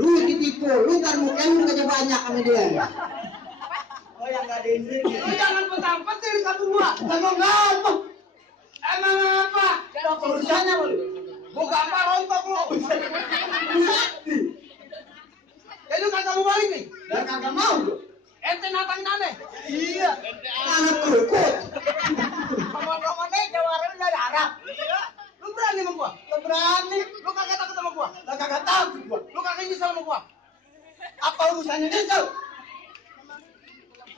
Lu ditipu, lu kan mungkin kerja banyak sama dia. Oh yang nggak ada izin. Jangan petang-petir kamu gua. Emang apa? Emang apa? Apa urusannya lu? Buka apa rontok lu? Jadi kagak mau balik nih? Lah kagak mau lu. Ente natangin aneh? Iya. Anak kerukut. Ngomong-ngomongnya jawaran dari Arab. Iya. Lu berani sama gua? Lu berani. Lu kagak takut sama gua? Lah kagak takut gua. Lu kagak nyesel sama gua? Apa urusannya nyesel?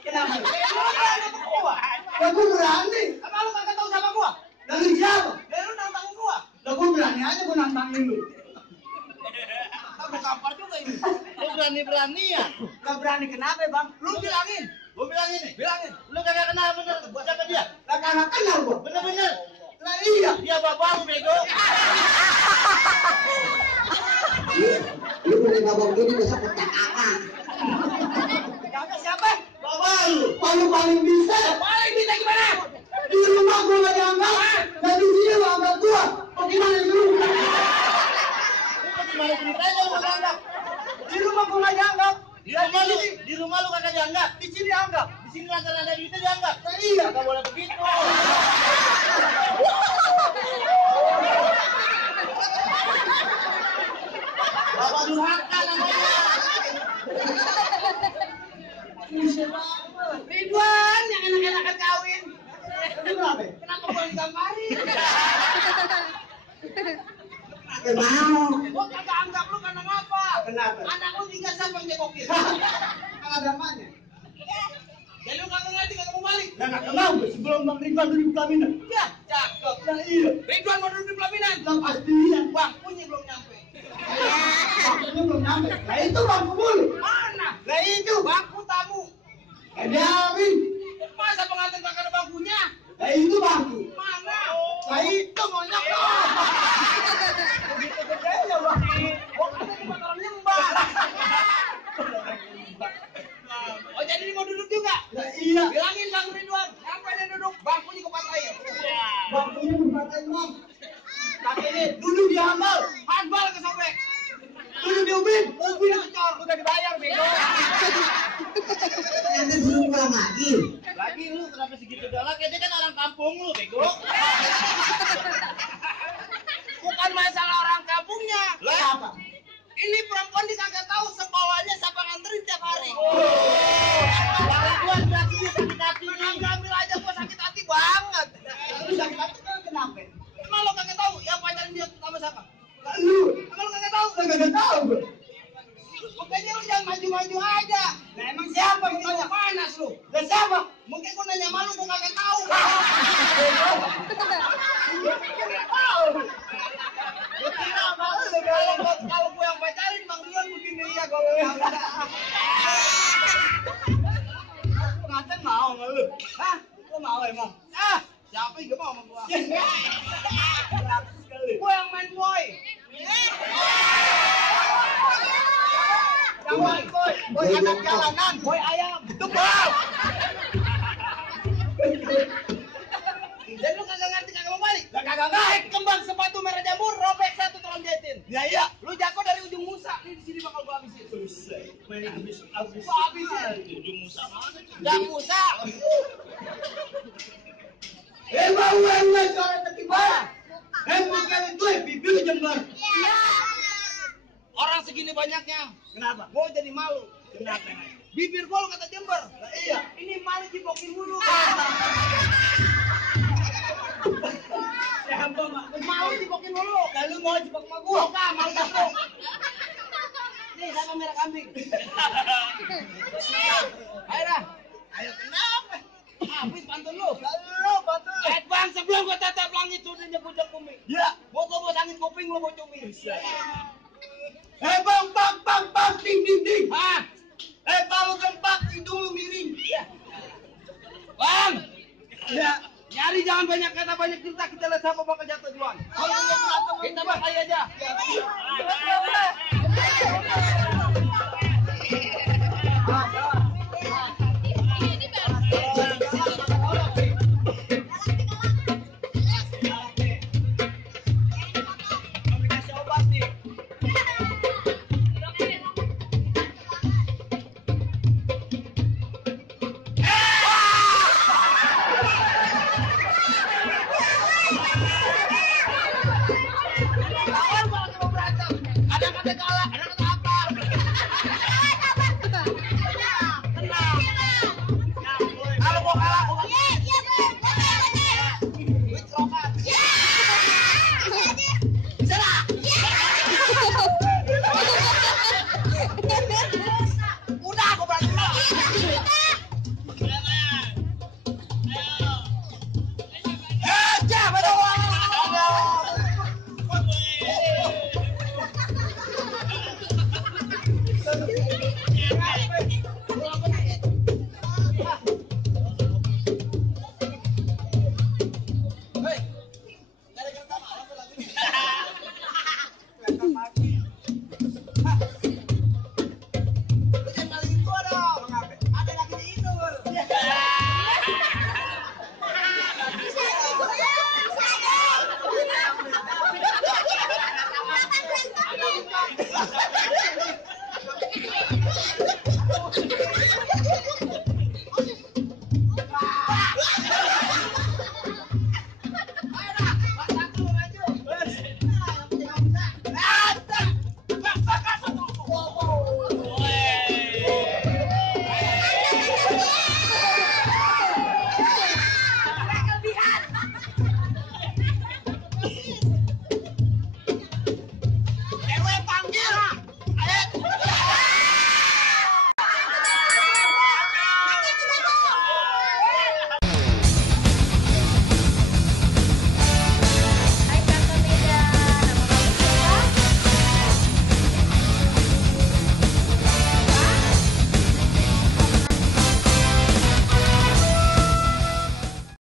Kenapa? Lu berani sama gua? Lah gua berani. Apa lu kagak tahu sama gua? Dari siapa? Lu nantangin gua. Lah gua berani aja gua nantangin lu. Kamu kampar juga ini. Lu berani-berani ya? Gak berani kenapa bang? Lu bilangin. Gua bilangin nih. Bilangin. Lu kagak kenal bener siapa dia? Lah kagak kenal gua. Bener-bener. Lah iya. Dia bapakmu bego. Lu boleh ngomong gini besok pecat akan. Kagak siapa? Bapak lu. Paling bisa. Paling bisa gimana? Di rumah gua gak dianggap. Dan di sini lu anggap gua. Bagaimana di rumah? Gimana ceritanya lu kagak anggap? Di rumah gua gak dianggap. Di rumah lu kagak dianggap. Di sini dianggap. Di sini lantaran ada duitnya dianggap. Nah, iya. Kagak boleh begitu. Bapak durhaka namanya. Ridwan yang enak-enakan kawin. Kenapa? Kenapa gua digambarin? Mau. Gua kagak anggap lu karena ngapa? Kenapa? Anak lu 3 siapa yang nyekokin? Agamanya. Jadi lu kagak ngerti kagak mau balik? Nah, nggak mau sebelum Bang Ridwan duduk di pelaminan. Ya, cakep. Nah, iya. Ridwan mau duduk di pelaminan. Lah pastinya. Bangkunya belum nyampe. Waktunya belum nyampe. Nah, itu bangku mulu. Mana? Lah itu. Bangku tamu. Diamin. Masa pengantin kagak ada bangkunya? Lah itu bangku. Mana? Lah itu monyok. Begitu gedenya bang. Gua kata cuma orang nyembah. Oh jadi ini mau duduk juga? Lah iya. Bilangin Bang Ridwan, sampai dia duduk, bangkunya kepatahin. Bangkunya berpatain Bang. Tapi ini Duduk di hambal. handbal kesobek. Duduk di ubin. Ubin kecor, udah dibayar bego. Nanti suruh pulang lagi. Lagi lu kenapa segitu galaknya? Dia kan orang kampung lu bego. Bukan masalah orang kampungnya. Lah apa? Ini perempuan dia kagak tahu sekolahnya siapa nganterin tiap hari. Bang Ridwan berarti dia sakit hati nih. Ambil aja gua sakit hati banget. Terus sakit hati kenapa? Emang lo kagak tahu yang pacaran dia sama siapa? Lah lu. Emang lo kagak tahu? Lah nggak tahu gue. Makanya lu jangan maju-maju aja. Nah emang siapa yang Lu tanya? panas lu. Lah siapa? Mungkin gua nanya malu gua kagak tahu. Gua kira malu kalau gua yang pacarin Bang Rion begini ya kalau Pengantin mau nggak lu? hah? Lu mau emang? Siapa yang gak mau sama gua? Gratis sekali. Gua yang main boy. Yang main boy. Boy anak jalanan, boy ayam. Tebal. Dan lu kagak ngerti kagak mau balik? Lah kagak Naik kembang sepatu merah jamur, robek satu tolong jahitin. Ya iya. Lu jago dari ujung Musa, nih di sini bakal gua habisin. Main habis. Gua habisin. Ujung Musa mana? Ujung Musa. Emang gue soalnya tertiba. Emang kali itu bibir jembar. Orang segini banyaknya. Kenapa? Gua jadi malu. Kenapa? Bibir gua lu kata jember. Lah iya. Ini malu cipokin mulu. Siapa mak? Malu cipokin mulu. Lalu mau jebak sama gua. Bukan, malu cipruk. Nih, sama merah kambing. Ayo dah. Ayo kenapa? Habis pantun lu. Lalu batu. Bang, sebelum gua tatap langit sudah nyebut bumi. Ya. Gua bos angin kuping lu bocong ini. Bang, ding, ding, ding. Hah? Bang, gempak, hidung lu miring. Iya. Bang, Ya. nyari jangan banyak kata banyak cerita, kita lihat siapa bakal jatuh duluan. Kita bakal aja. Kasih obat nih. Ada galak, ada